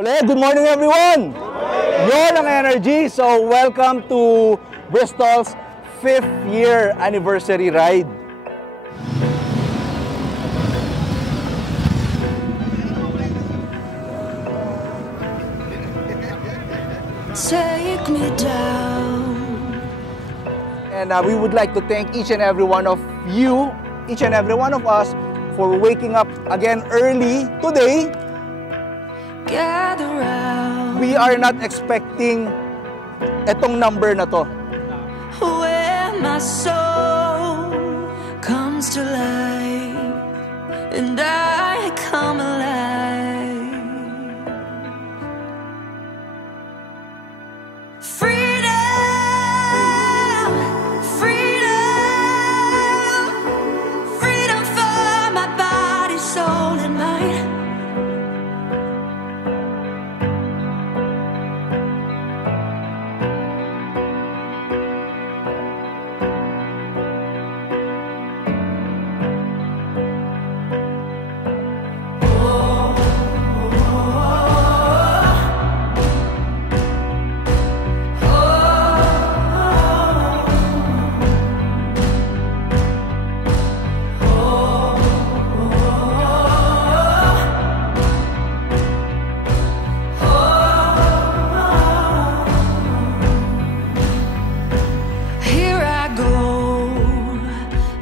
Ulit, good morning everyone! Yon ang energy. So welcome to Bristol's 5th year anniversary ride. Take me down. And we would like to thank each and every one of you, each and every one of us, for waking up again early today. Gather round. We are not expecting etong number na to. Where my soul comes to life and I come alive. Freedom, freedom, freedom for my body, soul and mind.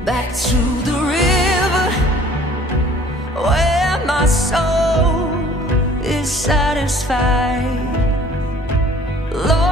Back to the river where my soul is satisfied. Lord,